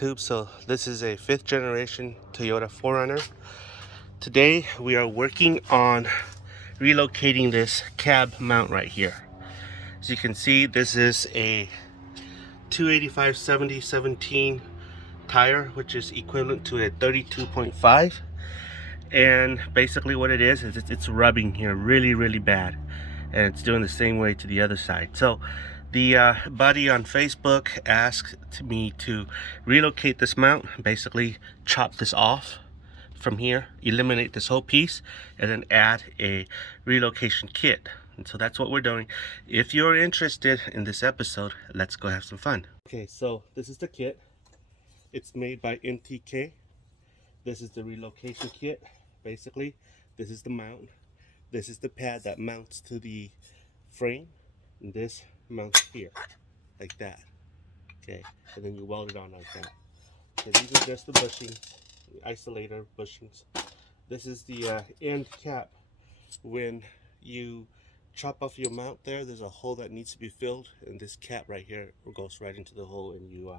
tube. So this is a 5th generation Toyota 4runner. Today we are working on relocating this cab mount right here. As you can see, this is a 285/70/17 tire, which is equivalent to a 32.5. And basically what it is it's rubbing here really bad, and it's doing the same way to the other side. So the buddy on Facebook asked me to relocate this mount, basically chop this off from here, eliminate this whole piece, and then add a relocation kit. And so that's what we're doing. If you're interested in this episode, let's go have some fun. Okay, so this is the kit. It's made by NTK. This is the relocation kit. Basically, this is the mount. This is the pad that mounts to the frame, and this mounts here, like that. Okay, and then you weld it on like that. So these are just the bushings, the isolator bushings. This is the end cap. When you chop off your mount there's a hole that needs to be filled, and this cap right here goes right into the hole, and you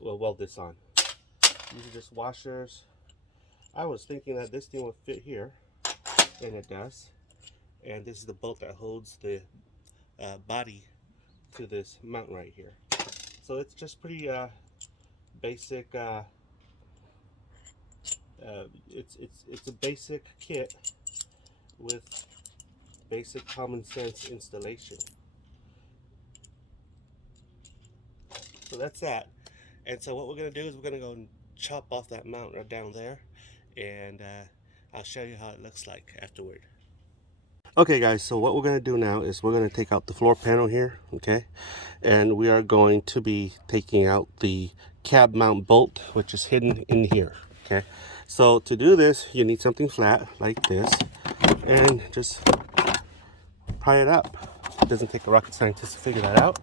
will weld this on. These are just washers. I was thinking that this thing would fit here, and it does. And this is the bolt that holds the body to this mount right here. So it's just pretty basic. It's a basic kit with basic common sense installation. So that's that. And so what we're gonna do is we're gonna go and chop off that mount right down there, and I'll show you how it looks like afterward. Okay guys, so what we're going to do now is we're going to take out the floor panel here, okay, and we are going to be taking out the cab mount bolt, which is hidden in here. Okay, so to do this you need something flat like this, and just pry it up. It doesn't take a rocket scientist to figure that out.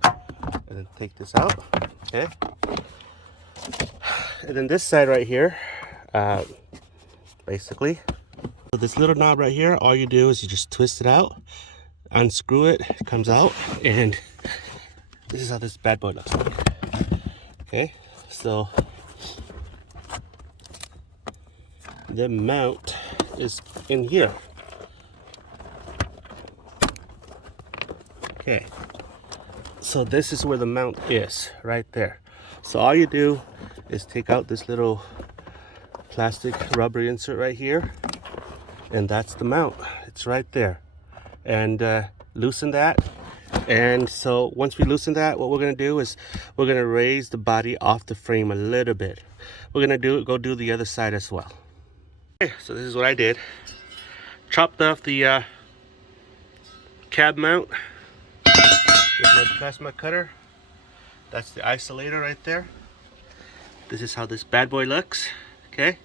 And then take this out, okay, and then this side right here, basically, so this little knob right here, all you do is you just twist it out, unscrew it, it comes out, and this is how this bad boy looks like. Okay, so the mount is in here. Okay, so this is where the mount is, right there. So all you do is take out this little plastic rubber insert right here, and that's the mount. It's right there. And loosen that. And so once we loosen that, what we're going to do is we're going to raise the body off the frame a little bit. We're going to go do the other side as well. Okay, so this is what I did. Chopped off the cab mount with my plasma cutter. That's the isolator right there. This is how this bad boy looks. Okay,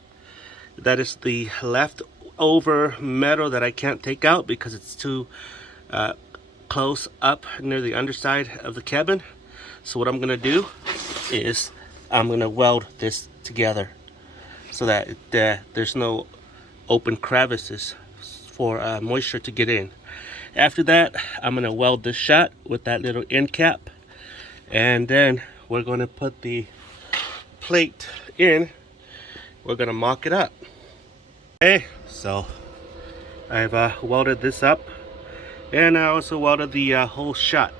that is the leftover metal that I can't take out because it's too close up near the underside of the cabin. So what I'm gonna do is I'm gonna weld this together so that there's no open crevices for moisture to get in. After that, I'm gonna weld this shut with that little end cap, and then we're gonna put the plate in. We're gonna mock it up. Okay, so I've welded this up, and I also welded the whole shut.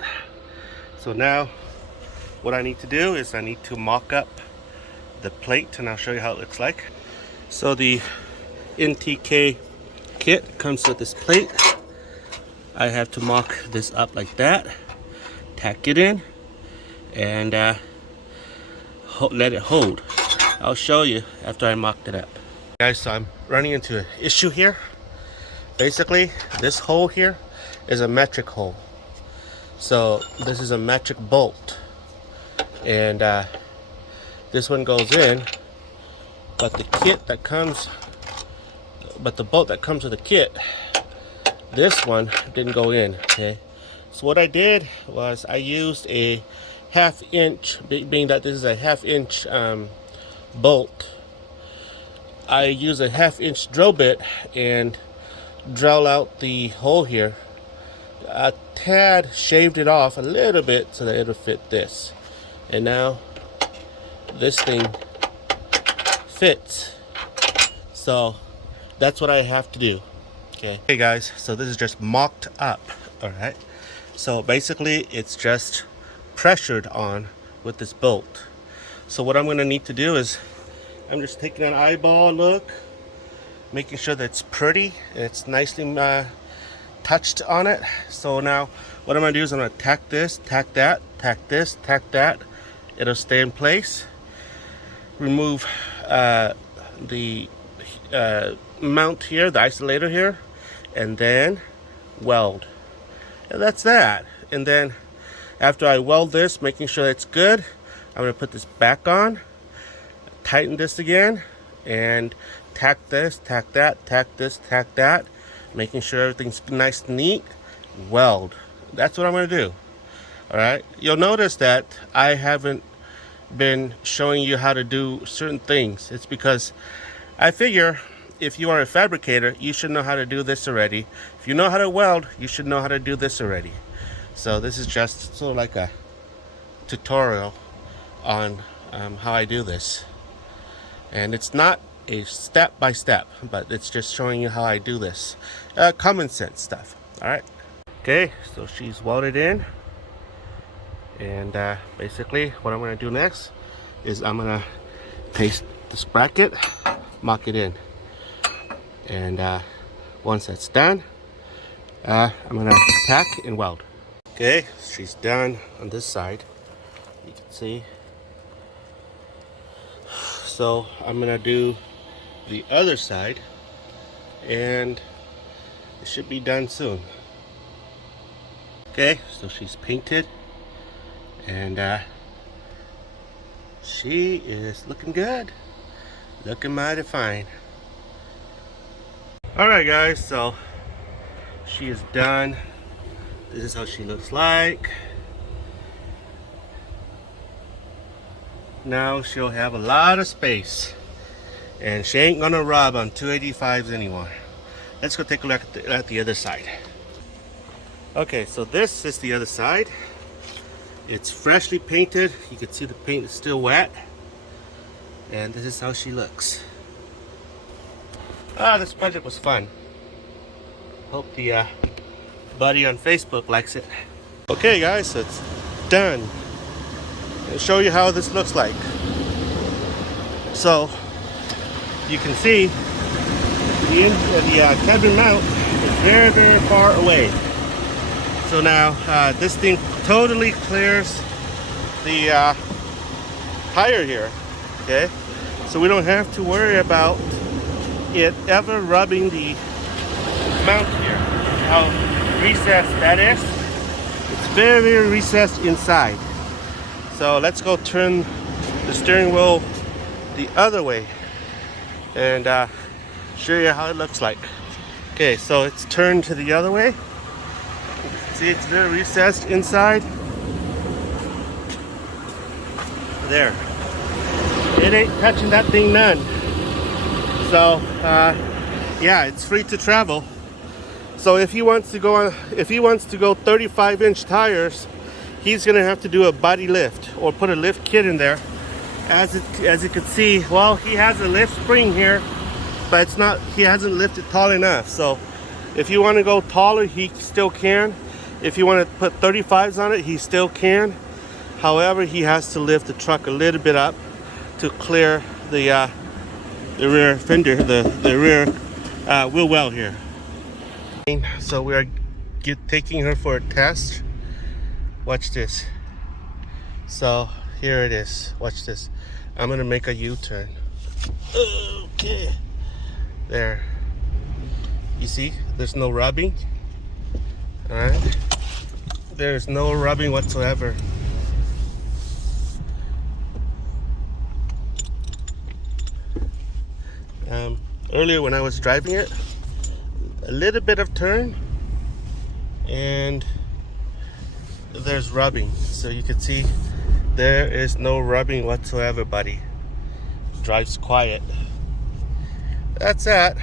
So now what I need to do is I need to mock up the plate, and I'll show you how it looks like. So the NTK kit comes with this plate. I have to mock this up like that, tack it in, and let it hold. I'll show you after I mocked it up. Guys, so I'm running into an issue here. Basically, this hole here is a metric hole. So this is a metric bolt, and this one goes in, but the bolt that comes with the kit, this one didn't go in. Okay, so what I did was I used a 1/2 inch, being that this is a 1/2 inch bolt, I use a 1/2 inch drill bit and drill out the hole here. A tad shaved it off a little bit so that it'll fit this. And now this thing fits. So that's what I have to do. Okay. Hey guys, so this is just mocked up. All right. So basically it's just pressured on with this bolt. So what I'm going to need to do is I'm just taking an eyeball look, making sure that it's pretty, it's nicely touched on it. So now what I'm going to do is I'm going to tack this, tack that, tack this, tack that. It'll stay in place. Remove the mount here, the isolator here, and then weld. And that's that. And then after I weld this, making sure it's good, I'm going to put this back on, tighten this again, and tack this, tack that, tack this, tack that, making sure everything's nice and neat, weld. That's what I'm going to do. All right. You'll notice that I haven't been showing you how to do certain things. It's because I figure if you are a fabricator, you should know how to do this already. If you know how to weld, you should know how to do this already. So this is just sort of like a tutorial on how I do this. And it's not a step by step, but it's just showing you how I do this. Common sense stuff. All right. Okay, so she's welded in. And basically what I'm going to do next is I'm going to paste this bracket, mock it in. And once that's done, I'm going to tack and weld. Okay, she's done on this side. You can see. So I'm going to do the other side, and it should be done soon. Okay, so she's painted. And she is looking good, looking mighty fine. Alright guys, so she is done. This is how she looks like. Now she'll have a lot of space, and she ain't gonna rub on 285s anymore. Let's go take a look at the other side. Okay, so this is the other side. It's freshly painted. You can see the paint is still wet. And this is how she looks. This project was fun. Hope the buddy on Facebook likes it. Okay guys, so it's done. I'll show you how this looks like. So you can see the cabin mount is very, very far away. So now this thing totally clears the tire here, okay? So we don't have to worry about it ever rubbing the mount here. How recessed that is. It's very, very recessed inside. So let's go turn the steering wheel the other way and show you how it looks like. Okay, so it's turned to the other way. See, it's very recessed inside. There. It ain't touching that thing none. So, yeah, it's free to travel. So if he wants to go 35-inch tires, he's gonna have to do a body lift or put a lift kit in there. As you can see, well, he has a lift spring here, but it's not. He hasn't lifted tall enough. So if you want to go taller, he still can. If you want to put 35s on it, he still can. However, he has to lift the truck a little bit up to clear the rear fender, the rear wheel well here. So we are taking her for a test. Watch this. So here it is. Watch this. I'm gonna make a U-turn. Okay. There. You see? There's no rubbing. All right. There's no rubbing whatsoever. Earlier when I was driving it, a little bit of turn and there's rubbing. So you can see there is no rubbing whatsoever, buddy. Drives quiet. That's that.